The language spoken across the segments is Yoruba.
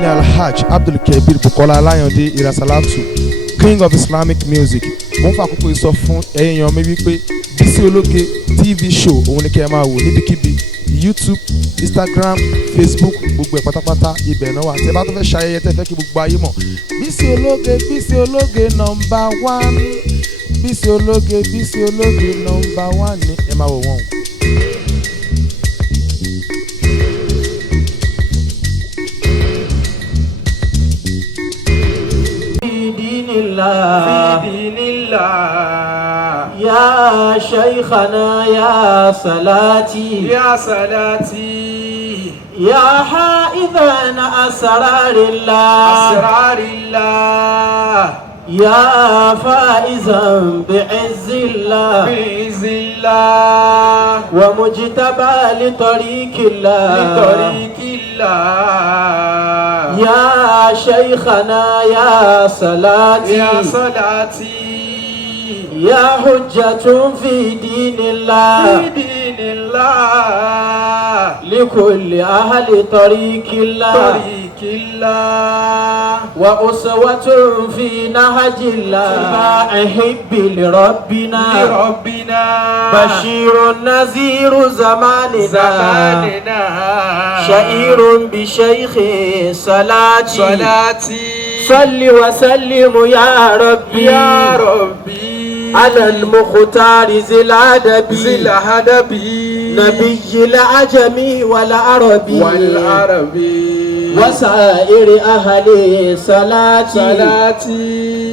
ní Alhaj Abdulkabir Bukola Alayande Irasalatu, King of Islamic Music. Mo ń fa àkókò sọ fún ẹ̀yin èèyàn mi wípé Bísí Ológe TV show òun ni kẹ́ ẹ máa wò níbikíbi, YouTube, Instagram, Facebook, gbogbo ẹ̀ pátápátá ibẹ̀ náà wà. Tẹ́ bá tó fẹ́ ṣayẹyẹ tẹ́ fẹ́ kí gbogbo ayé mọ̀, Bísí Ológe number one, Bísí Ológe number one ni ẹ máa wò wọ́n. في دين الله يا شيخنا يا صلاتي يا حائذا أسرار الله يا فائزا بعز الله ومجتبى لطريق الله يا شيخنا يا صلاتي يا حجة في دين الله لكل أهل طريق الله وأسوة في نهج الله أحب لربنا بشير نذير زماننا شعير بشيخ صلاتي صل وسلم يا ربي على المختار ذي الهدب نبي العجم والعربي وسائر أهل صلاتي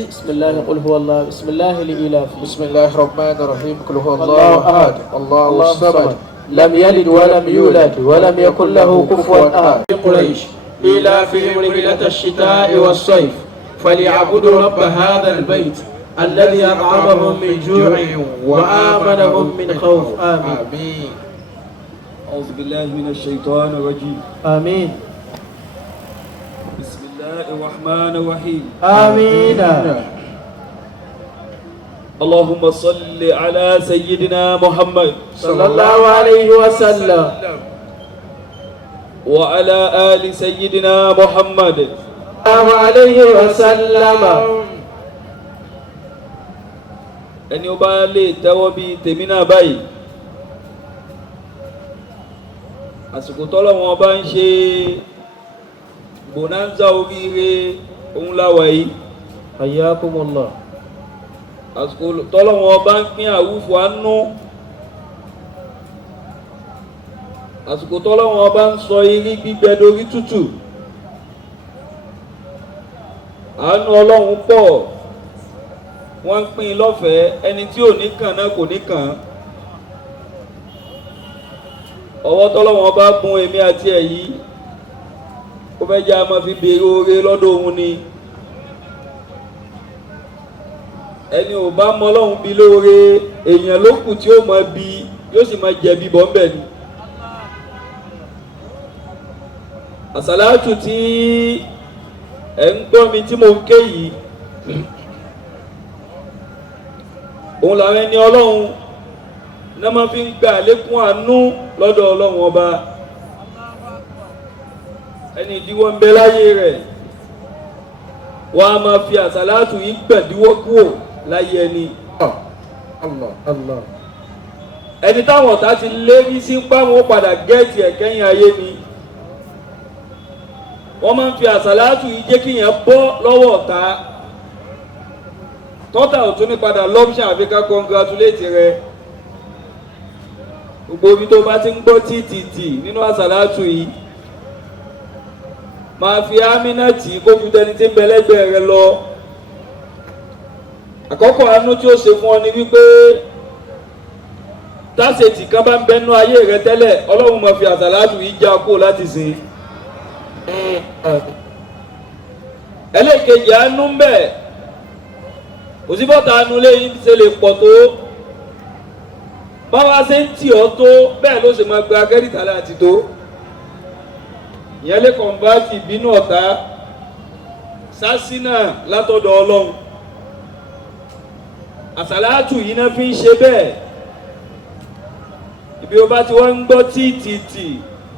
بسم الله قل هو الله بسم الله الإله بسم الله الرحمن الرحيم قل هو الله أحد الله الصمد لم يلد ولم يولد ولم يكن له كفوا أحد قريش إيلافهم رحلة الشتاء والصيف فليعبدوا رب هذا البيت الذي أطعمهم من جوع وآمنهم من خوف آمين أعوذ بالله من الشيطان الرجيم آمين بسم الله الرحمن الرحيم آمين اللهم صل على سيدنا محمد صلى الله عليه وسلم وعلى آل سيدنا محمد صلى الله عليه وسلم ẹni ó bá lè tẹ́wọ́ bí tèmi náà báyìí àsìkò tọ́lọ́wọ́n bá ń ṣe bonanza oríire òun láwà yìí hayyakumullah àsìkò tọ́lọ́wọ́n bá ń pín àwùfù àánú àsìkò tọ́lọ́wọ́n bá ń sọ irí gbígbẹ dorí tútù àánú ọlọ́run pọ̀ wọ́n ń pín lọ́fẹ̀ẹ́ ẹni tí ò ní kàn náà kò ní kàn ọwọ́ tọ́lọ́wọ́n bá bùn èmi àti ẹ̀ yìí ó fẹ́ jẹ́ a máa fi béèrè oore lọ́dọ̀ òun ni ẹni ò bá mọ ọlọ́run bí lóore èèyàn ló kù tí ó máa bí yóò sì máa jẹ̀bi bọ́ ńbẹ̀ ni àsàlátù tí ẹ̀ ń gbọ́ mi tí mo ń ké yìí òun làwọn ẹni ọlọ́run náà máa fi ń gba àlékún àánú lọ́dọ̀ ọlọ́run ọba ẹni ìdíwọ́ ń bẹ láyé rẹ̀ wọ́n á máa fi àsàlátù yìí gbẹ̀díwọ́ kúrò láyé ẹni. ẹni táwọn ọ̀tá ti lérí sí páwọn padà gẹ́ẹ̀tì ẹ̀kẹ́yìn ayé ni wọ́n máa ń fi àsàlátù yìí jẹ́ kíyàn bọ́ lọ́wọ́ ọ̀tá tọ́tà ò tún ní padà lọ́pṣà àfi ká congratulate rẹ gbogbo ibi tó bá ti ń gbọ́ títì nínú àsàlátù yìí máa fi ámínà tì í kó ju tẹni tí ń bẹ lẹ́gbẹ̀ẹ́ rẹ lọ àkọ́kọ́ àánú tí ó ṣe fún ọ ni wípé tásẹ̀tì kan bá ń bẹnu ayé rẹ tẹ́lẹ̀ ọlọ́run máa fi àsàlátù yìí já kó láti sìn ẹlẹ́ẹ̀kejì àánú ń bẹ òsínbọ́ta anu lẹ́yìn ṣe lè pọ̀ tó báwa ṣe ń tì ọ́ tó bẹ́ẹ̀ ló ṣe máa gba akẹ́rìtà láti tó ìyẹn lè kọ̀ǹbáàtì bínú ọ̀tá sásínà látọ̀dọ̀ ọlọ́run àsàlátù yìí náà fi ń ṣe bẹ́ẹ̀ ibi ó bá ti wọ́n ń gbọ́ títì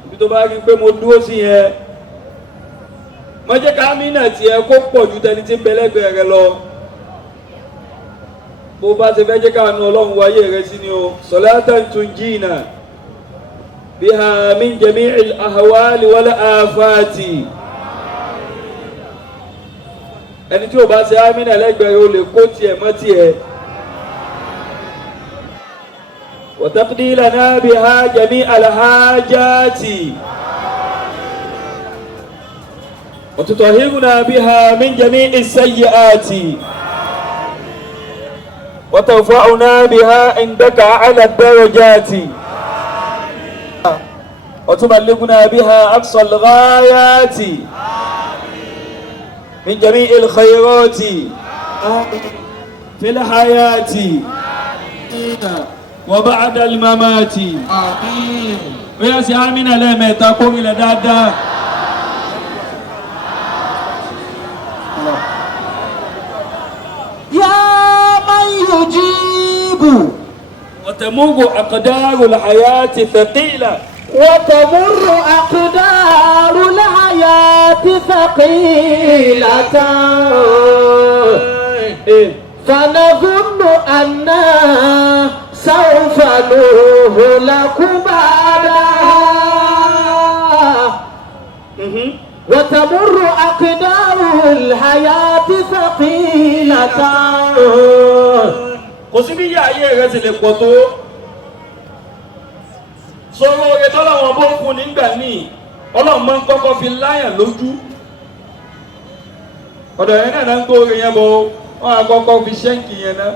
ibi tó bá rí pé mo dúró sí yẹn má jẹ́ ká amínà tiẹ̀ kó pọ̀ ju tẹni tí ń bẹ lẹ́gbẹ̀ẹ́ rẹ lọ bó bá ti fẹ́ jẹ́ ká nu ọlọ́run wáyé rẹ sí ni o salatan tunjina biha min jami'il ahwali wal afati ẹni tí o bá ṣe amínà lẹ́gbẹ̀ẹ́ rẹ o lè kó tiẹ̀ mọ́ tiẹ̀. وتقضي لنا بها جميع الحاجات وتطهرنا بها من جميع السيئات وترفعنا بها عندك على الدرجات وتبلغنا بها أقصى الغايات من جميع الخيرات في الحياة وبعد الممات آمين ويا سي آمين لما تقوم إلى دادا يا من يجيب وتمر أقدار الحياة ثقيلة وتمر أقدار الحياة ثقيلة فنظن أننا سوف نهلك بعدها وتمر أقدار الحياة ثقيلة kò sí bí ìyà ayé rẹ sì lè pọ̀ tó sọ̀rọ̀ oore tọ́lọ́wọ́n bó fún nígbà míì ọlọ́run máa ń kọ́kọ́ fi láyàn lójú ọ̀dọ̀ yẹn náà ń gbóore yẹn bọ̀ wọ́n á kọ́kọ́ fi ṣẹ́ǹkì yẹn náà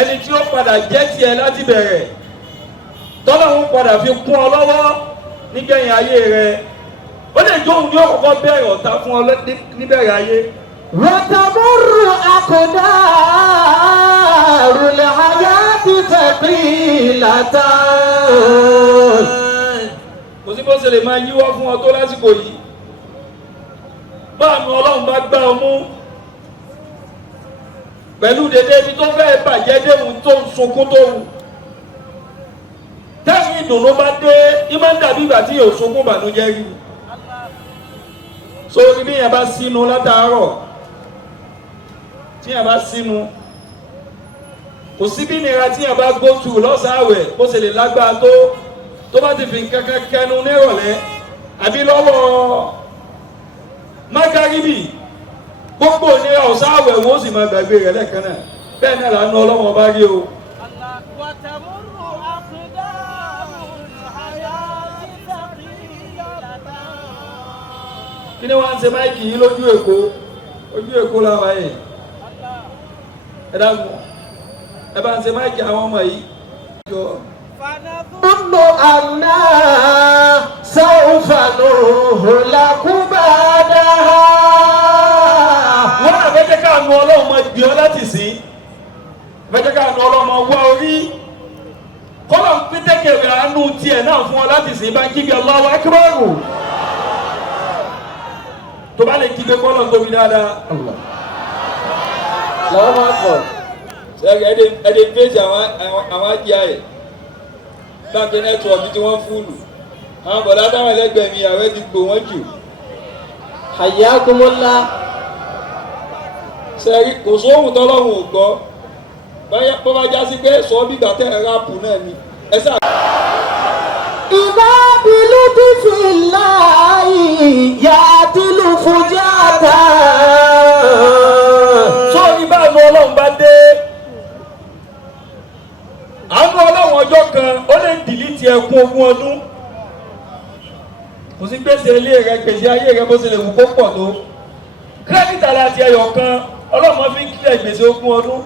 ẹni tí ó padà jẹ́ tiẹ̀ láti bẹ̀rẹ̀ tọ́lọ́run padà fi kún ọ lọ́wọ́ nígbẹ̀yìn ayé rẹ ó lè jó òun ní ọ̀kọ́kọ́ bẹ̀rẹ̀ ọ̀tá fún ọ níbẹ̀rẹ̀ ayé. وتمر أقدار الحياة ثقيلة kò sí bó ṣe lè máa yíwọ́ fún ọ tó lásìkò yìí báàmù ọlọ́run bá gbá ọ mú pẹ̀lú dédé ibi tó fẹ́ bàjẹ́ déhùn tó ń sunkún tó wù tẹ́sí ìdùnnú bá dé ìmọ̀ ń dàbí ìgbà tí yóò sunkún bànújẹ́ rí so ibi yẹn bá sínú látàárọ̀ tí yẹn bá sínú kò sí bí nira tí yẹn bá go through lọ́sàn-án àwẹ̀ bó ṣe lè lágbára tó bá ti fi nǹkan kan kẹnu nírọ̀lẹ́ àbí lọ́wọ́ mágàríbì gbogbo ìnira ọ̀sán àwẹ̀ wọn ó sì máa gbàgbé rẹ̀ lẹ́ẹ̀kan náà bẹ́ẹ̀ náà lànà ọlọ́wọ́n bá rí o. kí ni wọ́n á ṣe máìkì yìí lójú èkó láwa yìí ẹ dákun ẹ bá ń ṣe máìkì àwọn ọmọ yìí. فنظن أننا سوف نهلك بعدها. wọ́n náà fẹ́ jẹ́ káànú ọlọ́run máa gbé ọ láti sìn fẹ́ jẹ́ káànú ọlọ́run máa wá orí kọ́lọ̀ ń pín tẹ́kẹ̀rẹ̀ àánú tiẹ̀ náà fún ọ láti sìn bá ń kígbe Allahu Akbar tó bá lè kígbe kọ́lọ̀ ń tóbi dáadáa. Allahu Akbar. ẹ̀dẹ̀ fèsì àwọn ajá ẹ̀ báńkì nẹ́tíwọ̀kì tí wọ́n fúlù àwọn bọ̀dá táwọn ẹlẹ́gbẹ̀ẹ́ mi àwẹ́ ti gbò wọ́n jù. Hayyakumullah. sẹ́rí kò sóhùn tọ́lọ́hùn ò gbọ́ bó bá já sí pé sọ bígbà tẹ̀ ẹ́ ráàpù náà ni ẹ sá. إذا بلطف الله يأتل فجاتا. sórí bá àánú ọlọ́run bá dé àánú ọlọ́run ọjọ́ kan ó lè dìlítì ẹkún ogún ọdún kò sí gbèsè ilé rẹ gbèsè ayé rẹ bó ṣe lè wù kó pọ̀ tó kírẹ́dìtì aláti ẹyọ kan ọlọ́run fi ń kílẹ̀ gbèsè ogún ọdún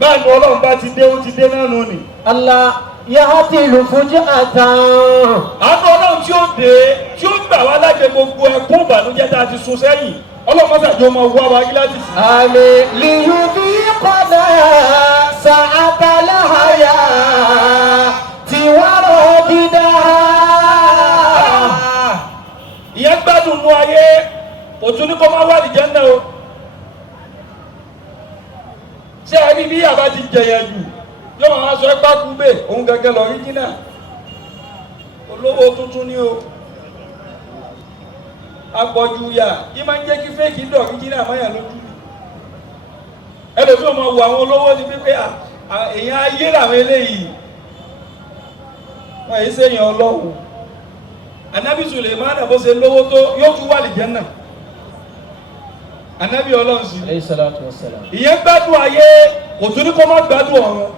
bá àánú ọlọ́run bá ti dé ó ti dé náà nù ni. Allah يأتل فجاتا. àánú ọlọ́run tí ó dé tí ó gbà wá lájẹ gbogbo ẹkún ìbànújẹ́ tá a ti sun sẹ́yìn ọlọ́run mọ́sàájú ọmọ wá wa yí láti sìn. آمين. ليذيقنا ساعة الحياة ورددها. ìyẹn gbádùn nù ayé kò tún ní kó má wà lìjẹ́ náà o ṣé a rí bí àbá ti jẹyàn jù yóò máa sọ ẹ́pá kú bẹ́ẹ̀ òun gẹ́gẹ́ lọ rí jìnnà olówó tuntun ni o agbọ̀jù yà yí máa ń jẹ́ kí fẹ́ẹ̀kì dọ̀rí jí náà máyà lójú ẹlòmí ò máa wo àwọn olówó ní pípé èèyàn ayé làwọn eléyìí wọ́n yìí sẹ́yìn ọlọ́run Ànábì Sùlẹ̀mánà bó ṣe lówó tó yóò tún wà lìjẹ́nà Ànábì ọlọ́run sí alayhi salatu wassalam. ìyẹn gbádùn ayé kò tún ní kó má gbádùn ọ̀run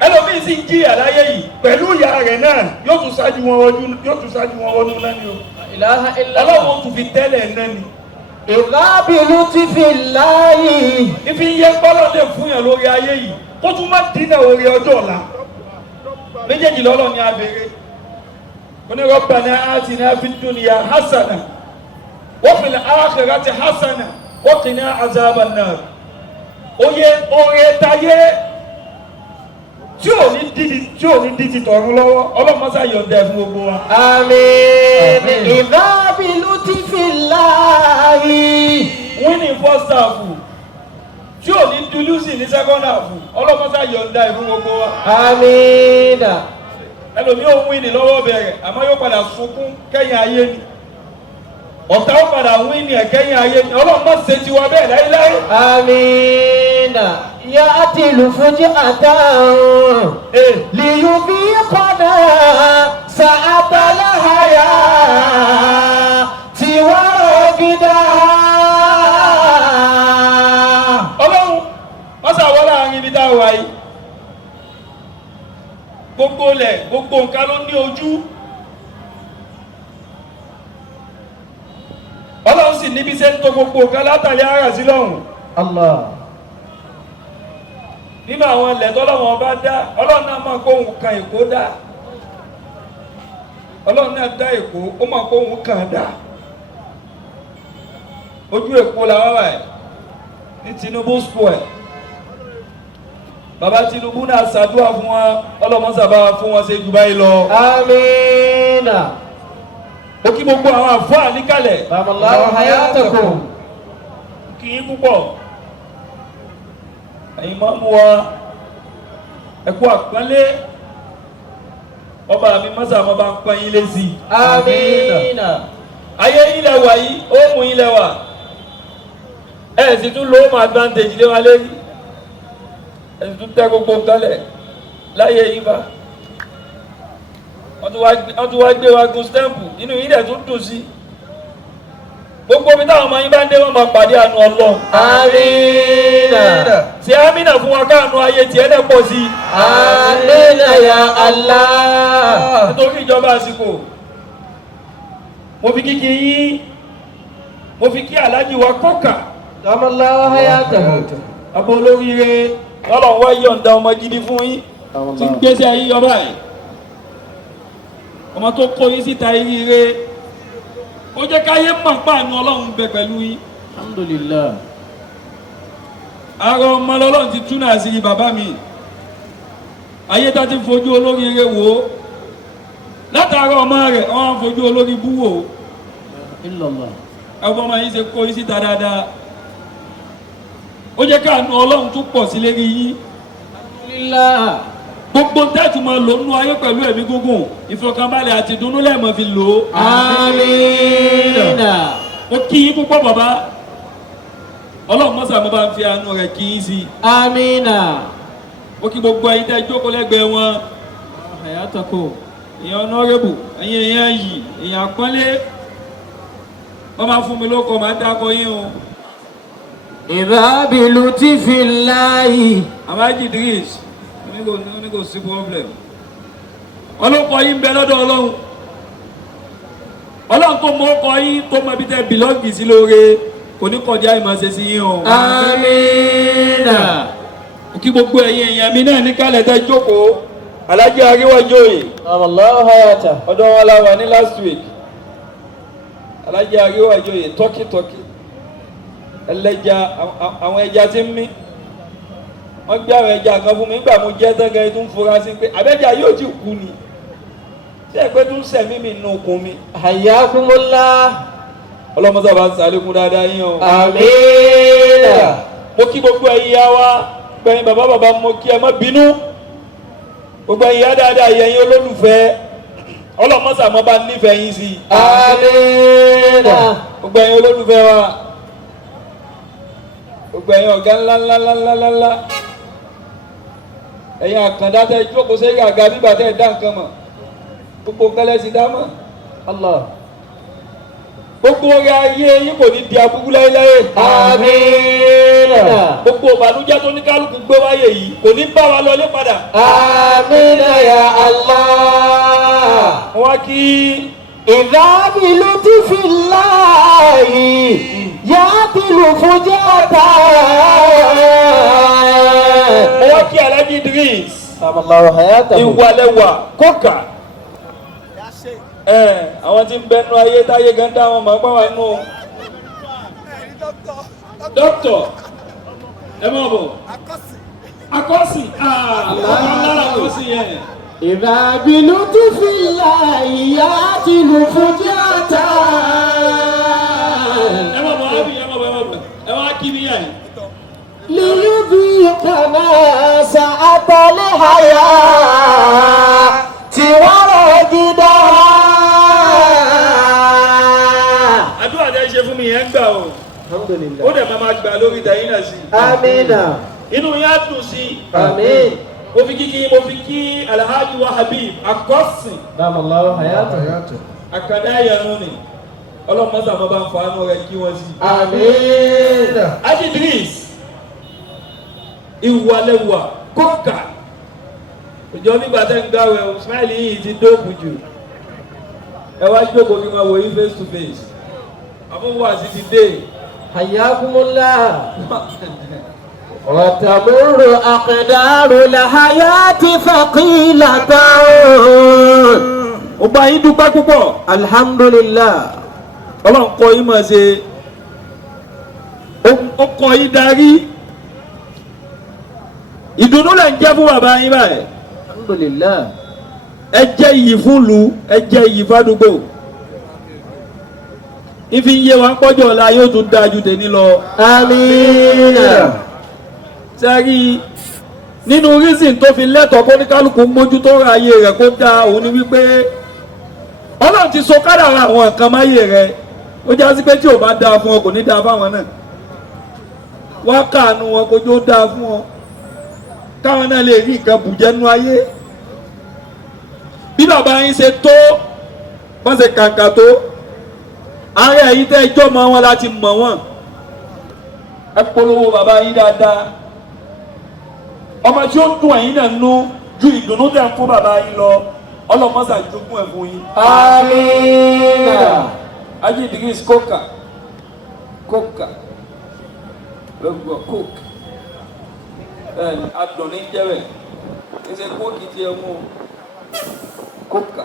ẹlòmíì sì ń jìyà láyé yìí pẹ̀lú ìyá rẹ̀ náà yóò tún ṣáájú wọn wọnú náà ni o ilaha illallah. ọlọ́run tún fi tẹ́lẹ̀ náà ni ìrábìlú ti fi láàyè. ìfi yẹ gbọ́dọ̀ lè fún yàn lórí ayé yìí kó tún má dínà orí ọjọ́ ọ̀la méjèèjì lọ́lọ́ ni a béèrè ó ní Rabbana atina fid dunya hasana wa fil akhirati hasana wa qina azaban nar oye táyé tí ò ní dídì tọ̀run lọ́wọ́ ọlọ́mọsá yọ̀ǹda fún gbogbo wa. àmín. ìrábìlú ti fi láàyè. winning first half tí ò ní dúlúsì ní second half ọlọ́mọsá yọ̀ǹda fún gbogbo wa. àmín. ẹlòmí ò win ní lọ́wọ́ bẹ̀rẹ̀ àmọ́ yóò padà sunkún kẹ́yìn ayé ni ọ̀tá ó padà win ní ẹ̀kẹ́yìn ayé ni ọlọ́mọ ṣe tiwa bẹ́ẹ̀ láíláí. àmín. yá àti ìlú fújì àtàwọn. lìyùbí kọ́nà sàátàlá àyà tiwa ògidà. ọlọ́run wọ́n sàwọ́ láàrin ibi tá a wà yìí gbogbo lẹ̀ gbogbo nǹkan ló ní ojú ọlọ́run sì níbi iṣẹ́ ń tó gbogbo nǹkan látàrí ara sí lọ́hùn. Allah. nínú àwọn ilẹ̀ tọ́lọ́wọ́n bá dá ọlọ́run náà máa kó òun kan Èkó dá ọlọ́run náà dá Èkó ó máa kó òun kan dá ojú Èkó làwọn wà ẹ̀ ní Tinubu square bàbá Tinubu náà ṣàdúrà fún wọn ọlọ́mọsàbá fún wọn ṣe jù báyìí lọ. àmín. ó kí gbogbo àwọn àfáà níkàlẹ̀. baballahu hayatakum. kì í púpọ̀ ẹ̀yin máa mú wa ẹ̀kú àpọ́nlé ọba mi mọ́sàmọ́ bá ń pọ́n yín lé sí i. àmín. ayé ilẹ̀ wà yìí ó mú ilẹ̀ wà ẹ̀ sì tún lo home advantage lé wa lérí ẹ̀ sì tún tẹ́ gbogbo nǹkan lẹ̀ láyé yìí bá wọ́n tún wá gbé wa gun stamp inú yìí dẹ̀ tún dùn sí gbogbo omi táwọn ọmọ yín bá ń dé wọ́n máa pàdé àánú Ọlọ́run. àmín. ṣe àmínà fún wa káànú ayé tiẹ̀ dẹ̀ pọ̀ sí i. àmín ya Allah. nítorí ìjọba àsìkò mo fi kíkì yín mo fi kí aláàjì wa kọ́kà baballahu hayatakum. àbò olóríire Ọlọ́run wá yọ̀ǹda ọmọ gidi fún yín tí ń gbèsè ayé yọba yìí ọmọ tó kó yín síta iríire ó jẹ́ káyé mọ̀ páànù Ọlọ́run bẹ pẹ̀lú yín. alhamdulillah. ara ọmọ lọ́lọ́run ti túnà àṣírí bàbá mi ayé tá ti fojú olóríire wò ó látara ọmọ rẹ̀ wọ́n fojú olórí bú wò ó illallah. ẹ̀fọ́ ọmọ yín ṣe kó yín síta dáadáa ó jẹ́ káànù Ọlọ́run tún pọ̀ sí lérí yín. alhamdulillah. gbogbo tẹ́tù máa lò nínú ayé pẹ̀lú ẹ̀mí gúngùn ìfọ̀kànbalẹ̀ àti ìdùnnú lẹ́ẹ̀mọ́ fi lò ó. àmín. ó kí yín púpọ̀ bàbá Ọlọ́run mọ́sà mo bá ń fi àánú rẹ̀ kí yín sí i. àmín. ó kí gbogbo ẹ̀yin tẹ́ jókòó lẹ́gbẹ̀ẹ́ wọn hayatakum. èèyàn ọ̀nàrẹ́bù ẹ̀yin èèyàn yìí èèyàn àpọ́nlé wọ́n máa fún mi lóko máa dákọ yín o. ìrábìlú ti fi láàyè. Alhaji Idris ní kò sí problem ọlọ́kọ̀ yín bẹ lọ́dọ̀ Ọlọ́run tó mọ ọkọ̀ yín tó mọ ibi tẹ́ bìlọ́ọ̀gì sí lóore kò ní kọjá ìmọ̀ ṣe sí yín o. àmín. kí gbogbo ẹ̀yin èèyàn mi náà ní kálẹ̀ tẹ́ jókòó Alhaji Aríwájòyè baballahu hayata. ọdún wọn la wà ní last week Alhaji Aríwájòyè tọ́kítọ́kí ẹlẹ́ja àwọn ẹja tí ń mí wọ́n gbé àwọn ẹja kan fún mi nígbà mo jẹ́ tán gan-an tó ń fura sí pé àbẹ́jà yóò ti kú ni tí ẹ pé tó ń sẹ̀mí mi nù okùn mi. hayyakumullah. ọlọ́mọsá bá ń sàlékún dáadáa yín o. àmín. mo kí gbogbo ẹ̀yin ya wa gbẹ̀yìn bàbá mo kí ẹ má bínú gbogbo ẹ̀yin dáadáa ẹ̀yin olólùfẹ́ ọlọ́mọ́sà mọ́ bá nífẹ̀ẹ́ yín sí. àmín. gbogbo ẹ̀yin olólùfẹ́ wa gbogbo ẹ̀yin ọ̀gá ńláńláńláńlá ẹ̀yin àkàndá tẹ jókòó sẹ́yìn àga nígbà tẹ dá nǹkan mọ̀ gbogbo kẹlẹ́ ti dá mọ̀. Allah. gbogbo orí ayé yín kò ní di aburú láéláé. àmín. gbogbo ìbànújẹ́ tó ní kálukú gbé wáyé yìí kò ní bá wa lọlé padà. àmín ya Allah. wọ́n kí إذا بلطف الله يأكل فجاتا. wọ́n kí Alhaji Idris الله حياته. ìwàlẹ̀wà kọ́kà àwọn tí ń bẹnu ayé táyé gan dá wọn mọ̀ pàwọn nù. dókítà ẹ máa bọ̀ akọ́sì lára akọ́sì yẹn. إذا بلطف الله يأكل فجاتا. ẹ máa bọ̀ ábí ẹ máa bọ̀ ẹ máa kí ni yẹn. ليذيقنا ساعة الحياة ورغدها. àdúrà tẹ́ ṣe fún mi yẹn ń gbà o. alhamdulillah. ó dẹ̀ máa gbà lórí tẹ̀yìn náà sí. amina. inú yẹn á dùn sí. àmín. mo fi kí Alhaji wa Habib akọ́sìn. damallahu hayata. àkàndá ẹ̀yẹ̀nu ni ọlọ́mọdé àmọ́ bá ń fa àánú rẹ̀ kí wọ́n sí. àmín. Alhaji Idris ìwàlẹ̀wà kọ́kà ìjọ nígbà tẹ́ ń gbáwẹ̀ o smile yìí ti dóòbù jù ẹ wá jókòó kí wọ́n wò yí face to face àbúrò àti ti dé. hayyakumullah. وتمر أقدار الحياة ثقيلة. ó bá yín dúpẹ́ púpọ̀. alhamdulillah. ọlọ́run kọ́ yín máa ṣe ó kọ́ yín darí ìdùnnú lẹ̀ ń jẹ́ fún bàbá yín báyìí. alhamdulillah. ẹ jẹ́ iyì fún ìlú ẹ jẹ́ iyì fádùúgbò ìfi iye wa ń pọ́jọ́ ọ̀la yóò tún dáa ju tèmi lọ. àmín. sẹ́rí nínú reason tó fi lẹ́tọ̀ọ́ kó ní kálukú mójútó ayé rẹ̀ kó dáa òun ni wípé ọlọ́run ti so kádàrá àwọn nǹkan máyé rẹ̀ ó já sí pé tí ò bá dáa fún ọ kò ní dáa fáwọn náà wá káànú wọn kójú ó dáa fún ọ káwọn náà lè rí nǹkan bùjẹ́nu ayé bí bàbá yín ṣe tó wọ́n ṣe kàǹkà tó ààrẹ yìí tẹ́ ẹjọ́ mọ́ wọn láti mọ̀ wọ́n ẹ polówó bàbá yín dáadáa ọmọ tí ó dùn ẹ̀yin náà nú ju ìdùnnú tẹ̀ ń fún bàbá yín lọ ọlọ́mọ́sà jogún ẹ̀ fún yín. àmín. Alhaji Idris kókà lọ́gbọ̀n kókà adùn ní jẹ́rẹ̀ ẹsẹ̀ kókì tiẹ̀ mú kókà.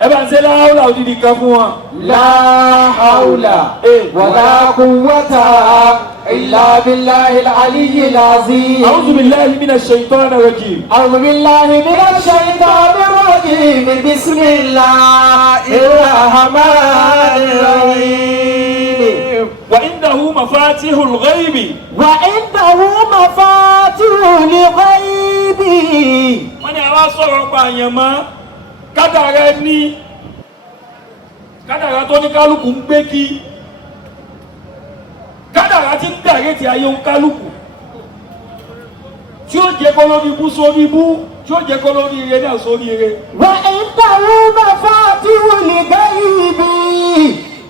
ẹ bá ń ṣe láhàúlà òdìdí kan fún wọn. láhàúlà wàlá quwwata illa billahil aliyyil azim. a'udhu billahi minash shaitanir rajim. a'udhu billahi minash shaitanir rajim. bismillahir rahmanir rahim. wa indahu mafatihul ghaibi. wa indahu mafatihul ghaibi. wọ́n ní àwa sọ̀rọ̀ pa àyànmọ́ kádàrá ní kádàrá tó ní kálukú ń gbé kí kádàrá tí ń dàrẹ́ ti ayé ń kálukú tí ó jẹ́ kó lórí ibú sórí ibú tí ó jẹ́ kó lórí ire náà sórí ire. wa indahu mafatihul ghaibi.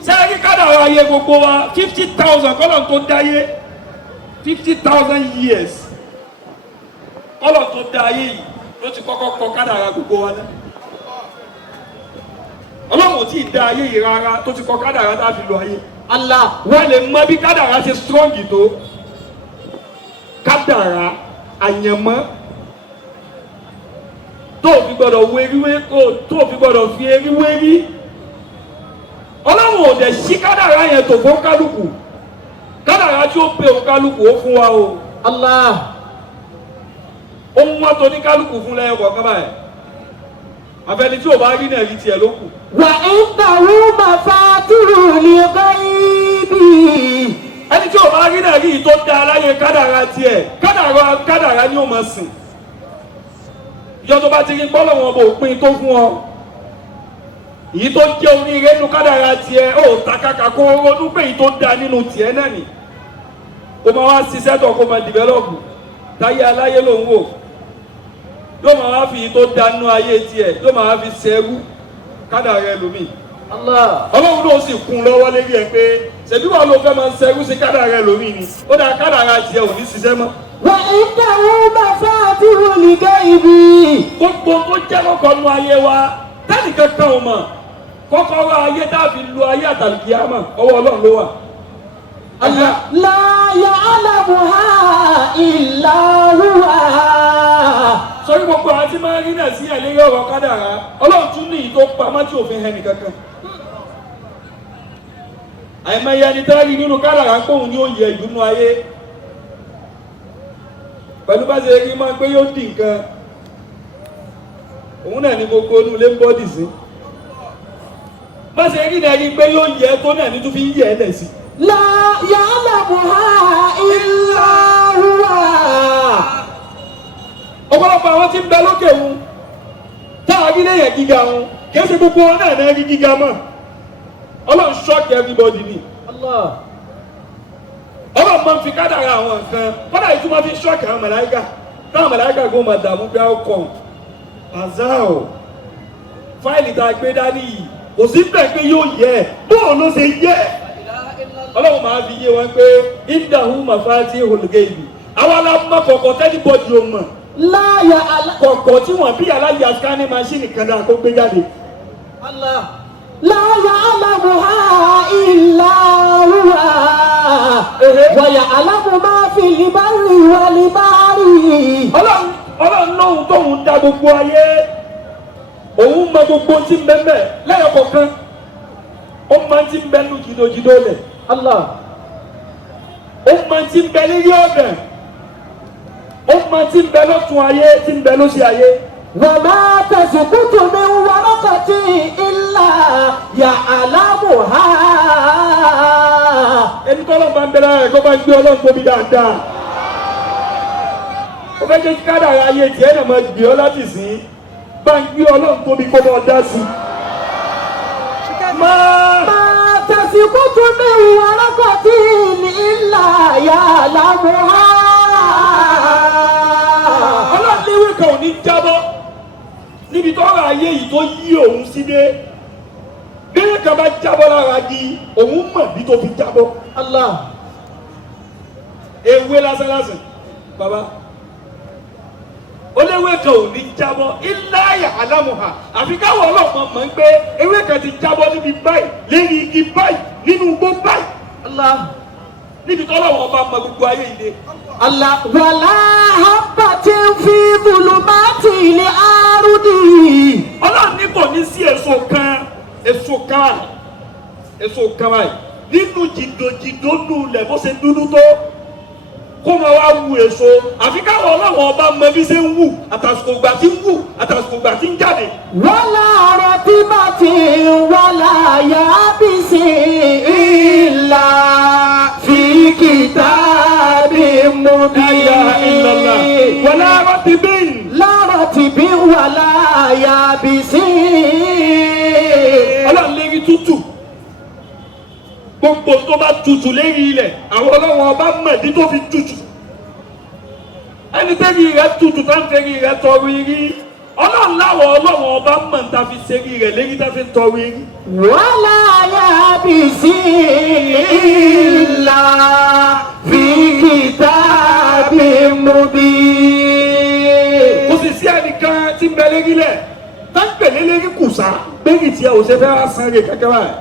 sẹ́ẹ̀rí kádàrá ayé gbogbo wa 50,000 kọ́lọ̀ tó dáyé 50,000 years kọ́lọ̀ tó dá ayé yìí ló ti kọ́kọ́ kọ kádàrá gbogbo wa náà. Ọlọ́run tí ì dá ayé yìí rárá tó ti kọ kádàrá tá a fi lo ayé. Allah. wọ́n lè mọ bí kádàrá ṣe strong tó kádàrá àyànmọ́ tó fi gbọ́dọ̀ wéríwé tó fi gbọ́dọ̀ fi eríwérí Ọlọ́run ò dẹ̀ sí kádàrá yẹn tó fún kálukú kádàrá tí ó pè ó kálukú ó fún wa o. Allah. ohun wọn tó ní kálukú fún lẹ́yìn kọ̀ọ̀kan báyìí àfẹni tí ò bá rí náà rí tiẹ̀ ló kù. wa indahu mafatihul ghaibi. ẹni tí ò bá rí náà rí tó dá aláyé kádàrá tiẹ̀ kádàrá ni ó máa sìn ìjọ tó bá ti rí bọ́lọ̀ wọn bò pín tó fún ọ èyí tó jẹ́ oríire nínú kádàrá tiẹ̀ ó takaka kó ronú pé èyí tó da nínú tiẹ̀ náà ni kó máa wá ṣiṣẹ́ tó kó máa dìbẹ́lọ́pù táyé aláyé ló ń wò yóò máa wá fi èyí tó da nínú ayé tiẹ̀ yóò máa wá fi ṣẹ́rú kádàrá ẹlòmíì ọlọ́run ló sì kún lọ́wọ́ lérí ẹ pé ṣèbí wà ló fẹ́ máa ṣẹ́rú sí kádàrá ẹlòmíì ni ó dáa kádàrá tiẹ̀ ò ní ṣiṣẹ́ mọ́. wà indahu mafatihul ghaibi. gbogbo tó jẹ́ kọ́kọ́ nínú ayé wa tẹ́nìkan kan ò mọ̀ kọ́kọ́rọ́ ayé dàbí lu ayé àtàlùkìyámà ọwọ́ ọlọ́run ló wà. la ya'lamuha illa huwa. sọ́rí gbogbo àti máa ń rí náà sí ẹ̀lẹ́yìn ọ̀rọ̀ kádàrá ọlọ́run tún ní ìtò pamọ́ tí òfin hẹ́nì kankan. àìmọye ẹni tẹ́ rí nínú kádàrá ń pòun ní òye ìdùnnú ayé pẹ̀lú bá ṣe rí máa ń pé yóò dì nǹkan òun náà ni gbogbo onú ilé ń bọ́dì sí bá ṣe rí náà rí pé yóò yẹ tó náà ní tó fi ń yẹ ẹ́ lẹ̀ sí. la ya'lamuha illa huwa. ọ̀pọ̀lọpọ̀ àwọn tí ń bẹ lókè wọn táwọn rí lẹ́yìn gíga wọn kì í ṣe gbogbo wọn náà rí gíga mọ́ ọlọ́run ṣọ́ọ̀kì everybody ni ọlọ́run máa ń fi kádàrá àwọn nǹkan kọ́dà yìí tún máa fi ṣọ́ọ̀kì àwọn màláíkà táwọn màláíkà gbọ́n máa dààmú bí àwọn kọ̀ azao fáìlì tá a gbé dání yìí kò sí bẹ́ẹ̀ pé yóò yẹ bóun ló ṣe yẹ ọlọ́run máa fi yé wọn pé indahu mafatihul ghaibi àwọn alámọ̀ kọ̀ọ̀kan tẹ́lifọ̀dì ò mọ̀ láyà kọ̀ọ̀kan tí wọ́n bí aláyà scanning machine kan náà kó gbé jáde. la ya'lamuha illa huwa. wa ya'lamu ma fil barri wal bahri. ọlọ́run lóhun tóhun dá gbogbo ayé òun mọ gbogbo tí ń bẹ́ẹ̀ lẹ́yìn kọ̀ọ̀kan ó máa ti ń bẹ́ lu jìdòjìdò lẹ̀ ó máa ti ń bẹ lérí ọ̀bẹ̀ ó máa ti ń bẹ lọ́tún ayé ti ń bẹ lósì ayé. wa ma tasqutu min waraqatin illa ya'lamuha. ẹni tó lọ́n bá ń bẹ lára rẹ̀ kó bá ń gbé ọlọ́run tóbi dáadáa ó fẹ́ jẹ́ kádàrá ayé tiẹ̀ náà máa gbé ọ láti sìn bá ń gbé ọlọ́run tóbi kó lọ́ọ́ dá sí i. ma tasqutu min waraqatin illa ya'lamuha. ọlọ́run léwé kan ò ní jábọ́ níbi tó ọ̀rọ̀ ayé yìí tó yí òun sí dé bí kan bá jábọ́ lára di òun mọ̀ bí tó fi jábọ́. ewé lásánlásán bàbá oléwé kan ò ní jábọ́ illa ya'lamuha àfi káwọn ọlọ́pàá mọ̀ ń pé ewé kan ti jábọ́ níbi báyìí lérí igi báyìí nínú igbó báyìí níbi tó ọlọ́wọ́ ọba mọ gbogbo ayé yìí dé. wala habbatin fi dhulumatil ardi. ọlọ́run ní kò ní sí èso kan báyìí nínú jìdòjìdò nulẹ̀ bó ṣe dúdú tó kó máa wá wu èso àfi káwọn ọlọ́wọ́ ọba mọ bí ṣe ń wù àtàsùkò gbà tí ń wù àtàsùkò gbà tí ń jáde. wala ratibatin wala yabisin illa fi kitabin mubin. wala ratibin. la ratibin wala yabisin. ọlọ́run lérí tútù gbogbo tó bá tutù lérí ilẹ̀ àwọn ọlọ́wọ́ ọba mọ̀dí tó fi tutù ẹni tẹ́rí rẹ̀ tutù tá ń tẹ́rí rẹ̀ tọrọ irí ọlọ́run láwọ̀ ọlọ́wọ́ ọba mọ̀ tá fi ṣẹ́rí rẹ̀ lérí tá fi tọrọ irí. wala yabisin illa fi kitabin mubin. kò sì sí ẹnìkan tí ń bẹ lérí lẹ̀ tá ń pèlé lérí kùsà bẹ́ẹ̀rì tí ẹ ò ṣe fẹ́ wá san rè kẹ́kẹ́ báyìí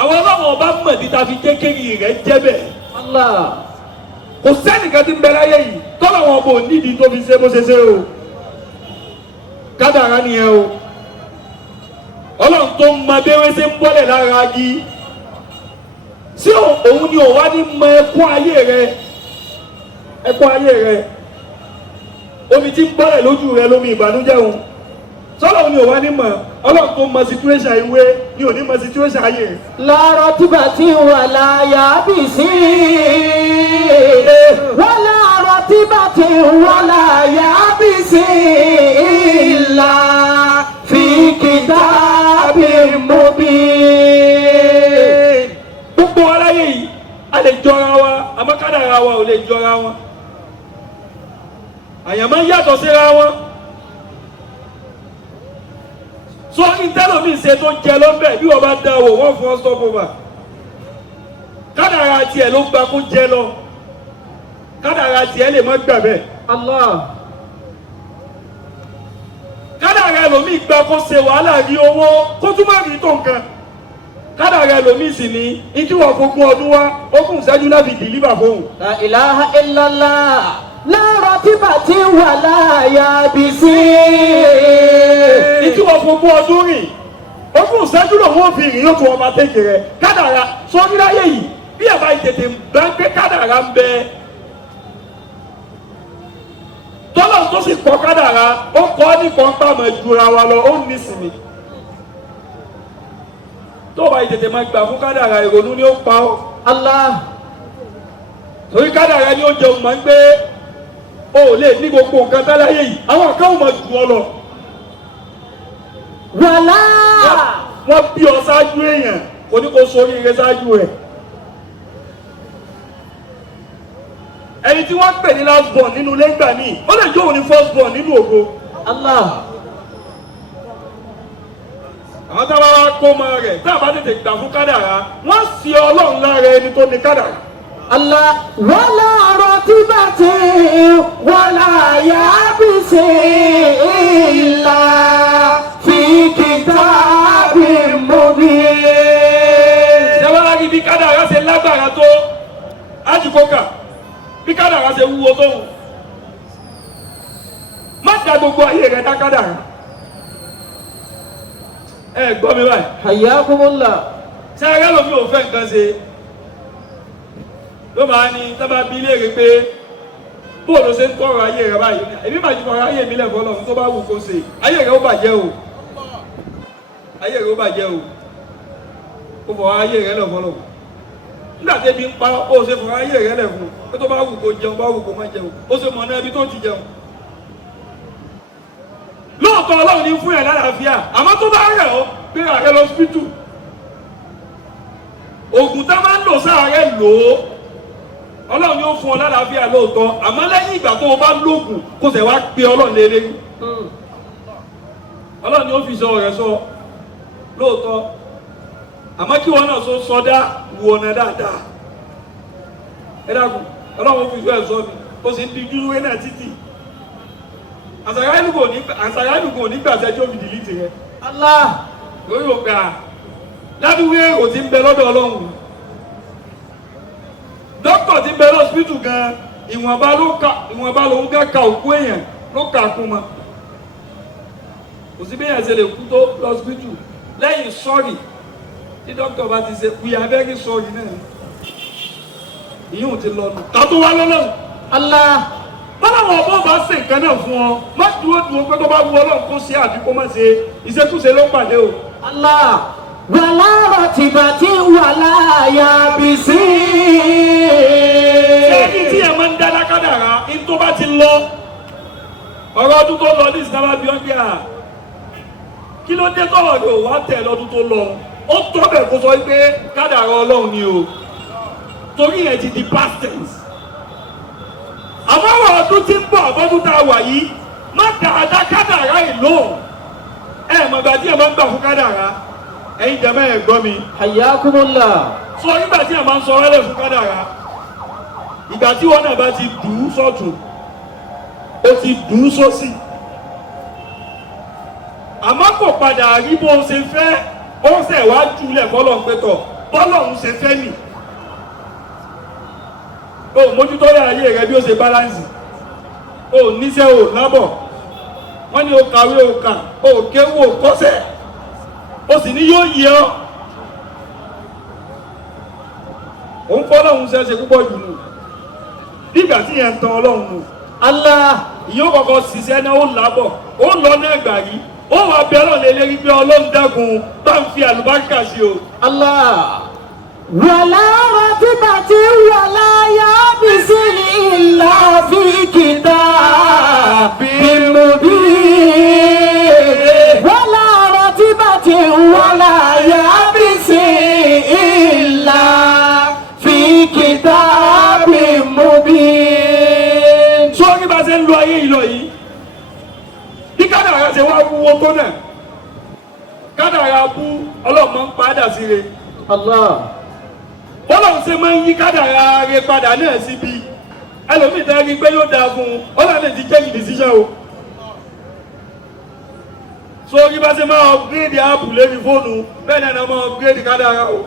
àwọn ọlọ́wọ́ ọba mọ̀dí tá fi kékeré rẹ̀ jẹ́ bẹ́ẹ̀. kò sẹ́nìkan tí ń bẹ láyé yìí tọ́lọ̀ wọn bò nídìí tó fi ṣe bó ṣe ṣe o kádàrá nìyẹn o ọlọ́run tó ń mọ abẹ́wé ṣe ń bọ́lẹ̀ lára agi sí òun ni òun wá ní mọ ẹkún ayé rẹ omi tí ń bọ́lẹ̀ lójú rẹ lómi ìbànújẹ́ òun sọ́lọ́ ni òun wá ní mọ̀ ọlọ́run tó mọ situation ìwé ni ò ní mọ situation ayé rẹ. la ratibatin wala yabisin wala رطبة ولا يابس إلا في كتاب مبين. gbogbo aláyé yìí a lè jọra wa àmọ́ kádàrá wa ò lè jọra wọn àyàmọ́ yàtọ̀ síra wọn so ìtẹ́lómi ṣe tó jẹ lọ́bẹ̀ bí wọ́n bá dá wò wọ́n fún ọ́ stop over kádàrá tiẹ̀ ló gba kó jẹ lọ kádàrá tiẹ̀ lè má gbà bẹ́ẹ̀. Allah. kádàrá ẹlòmíì gba kó ṣe wàhálà rí owó kó tún má rí tó nǹkan kádàrá ẹlòmíì sì ní ìdíwọ̀ gbogbo ọdún wa ó kùn ṣáájú láti dìlíbà fóun. La ilaha illallah. La ratibati wala yabisi. ìdíwọ̀ gbogbo ọdún rìn ó kùn ṣáájú lòun ò fi rìn yóò tún ọba tẹ́kẹ̀ rẹ̀ kádàrá sọ́níláyé yìí bí ẹ̀ bá tètè bá ń gbé kádàrá ń bẹ tọ́lọ̀ tó sì kọ́ kádàrá ó kọ́ ní kan pàmò jura wa lọ ó ní sinmi tó bá tètè máa gbà fún kádàrá ìrònú ni ó pa ọ́. Allah. torí kádàrá ni ó jẹun máa ń gbé o ò lè ní gbogbo nǹkan táláyé yìí àwọn kan ò máa jù ọ lọ. Wàlá. wọ́n bí ọ ṣáájú èèyàn kò ní kó sórí ire ṣáájú rẹ̀. ẹni tí wọ́n pè ní last born nínú ilé ńgbà míì ó lè jó òun ní first born nínú ògo. Allah. àwọn tá a bá wá kó ọmọ rẹ̀ tá a bá tètè gbà fún kádàrá wọ́n sì ọlọ́run lára ẹni tó ní kádàrá. Allah. Wala ratibati wala yabisi illa fi kitabin mubin. ìjọba bí kádàrá ṣe lágbára tó ájúkọ́kà bí kádàrá ṣe wúwo tó wù má dá gbogbo ayé rẹ̀ dá kádàrá. ẹ gbọ́ mi báyìí. Hayyakumullah. ṣé ẹgbẹ́ lómi ò fẹ́ nǹkan ṣe ló máa ní tábà bí léèrè pé bóòlù ṣe ń tọrọ ayé rẹ̀ báyìí èmi máa ti fọrọ ayé mi lẹ́fọ́ lọ́run tó bá wù kó ṣe ayé rẹ̀ ó bàjẹ́ o ayé rẹ̀ ó bàjẹ́ o ó fọrọ ayé rẹ̀ lẹ́fọ́ lọ́run nígbà tí ebi ń pa ó ṣe fọrọ ayé rẹ̀ lẹ́fọ́ pé tó bá wù kó jẹun bá wù kó má jẹun ó ṣe mọ̀ náà ibi tó ti jẹun. lóòótọ́ ọlọ́run ní fún ẹ̀ lálàáfíà àmọ́ tó bá rẹ̀ ọ́ gbé ààrẹ lọ sípítù oògùn tá a máa ń lò sáàárẹ̀ lò ó ọlọ́run ni ó fún ọ lálàáfíà lóòótọ́ àmọ́ lẹ́yìn ìgbà tó o bá lóògùn kó sẹ̀ wá pé ọlọ́run lélẹ́ ọlọ́run ni ó fi sọ rẹ̀ sọ lóòótọ́ àmọ́ kí wọn náà sọdá wù ọ̀nà dáadáa ẹ dákun ọlọ́run ó fi sọ ẹ̀ sọ mi ó sì ń di dúró náà títì àṣàrà ìlúkò nígbàtẹ́ tí ó fi dìlítì rẹ̀. Allah. lórí òpè à ládùúgbò èrò tí ń bẹ lọ́dọ̀ ọlọ́run dókítà tí ń bẹ lọ́sibítù gan ìwọ̀nba ló ń ka òkú èèyàn ló kà kún mọ́ kò sí bẹ́ẹ̀ ṣe lè kú tó lọ́sibítù lẹ́yìn sọ́ọ̀rì tí dókítà bá ti ṣe we are very sorry náà ìyóò ti lọ́nu tàtó wá lọ́lọ́run. Allah. bọ́lá wọn bọ́ bá ṣe nǹkan náà fún ọ má dúró pé tó bá wù ọlọ́run kó ṣe àbí kó má ṣe ìṣekúṣe ló ń pàdé o. Allah. Wala ratibati wala yabisi. ṣéèkì tí ẹ máa ń dá lákàdàrà ní tó bá ti lọ ọ̀rọ̀ ọdún tó lọ ní ìsìlámà bí wọ́n gbé à kí ló dé tọ́wọ́ rẹ̀ ò wá tẹ̀ lọ́dún tó lọ ó tọ́ bẹ̀ kó sọ pé kádàrà ọlọ́run ni o torí ẹ̀ ti di past tense. àmọ́ àwọn ọdún tí ń bọ̀ àbọ́dún tá a wà yìí má dáadáa kádàrá ìlò ẹ̀ mọ̀gbà tí ẹ̀ máa ń gbà fún kádàrá ẹ̀yin jẹ́mọ́ ẹ̀ gbọ́ mi. Hayyakumullah. sọ nígbà tí ẹ̀ máa ń sọ wẹ́lẹ̀ fún kádàrá ìgbà tí wọn náà bá ti dùn ún sọ́tún ó ti dùn ún sósì àmọ́ kò padà rí bó ṣe fẹ́ ó ṣẹ̀ wá jùlẹ̀ bọ́lọ̀ ń pẹ́tọ̀ bọ́lọ̀ ń ṣe fẹ́ nì. o mójútó rẹ ayé rẹ bí ó ṣe báláǹsì o níṣẹ́ o lábọ̀ wọ́n ní o kàwé o kà o kéwò kọ́sẹ̀ o sì ní yóò yẹ ọ́ òun kọ́ lọ́hún ṣe é ṣe púpọ̀ jù nù bí ìgbà tí yẹn ń tan ọlọ́run nù. Allah. ìyóò kọ́kọ́ ṣiṣẹ́ náà ó làbọ̀ ó lọ náà gbà rí ó wàá bẹ ọlọ́run lé lérí pé ọlọ́run dákun bá ń fi àlùbáríkà sí o. Allah. ولا رطبة ولا يابس إلا في كتاب مبين ولا رطبة ولا يابس إلا في كتاب مبين. sọ́ọ́ni bá ṣe ń lo ayé ìlọ yìí bí kádàrá ṣe wá wúwo tó náà kádàrá bú ọlọ́mọ ń padà sí re. Allah. Ọlọ́run ṣe máa ń yí kádàrá rẹ padà náà síbi ẹlòmíì tẹ́ rí pé yóò dáa fún un Ọlọ́run lè ti change decision o. sórí bá ṣe máa upgrade app lórí fóònù bẹ́ẹ̀ náà máa upgrade kádàrá o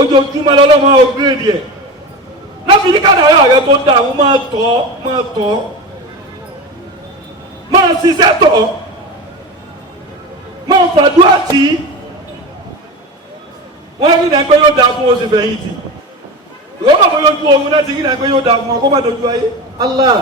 ojoojúmọ́ lọ́lọ́ máa upgrade ẹ̀ láfi ní kádàrá rẹ tó dáa wọ́n máa tọ́ máa ṣiṣẹ́ tọ̀ máa fàdúrà tì í wọ́n rí náà pé yóò dáa fún oṣù fẹ̀yìntì ìwọ́n bàbá yóò ju ohun náà ti rí náà pé yóò dáa fún ọ kó má dojú ayé. Allah.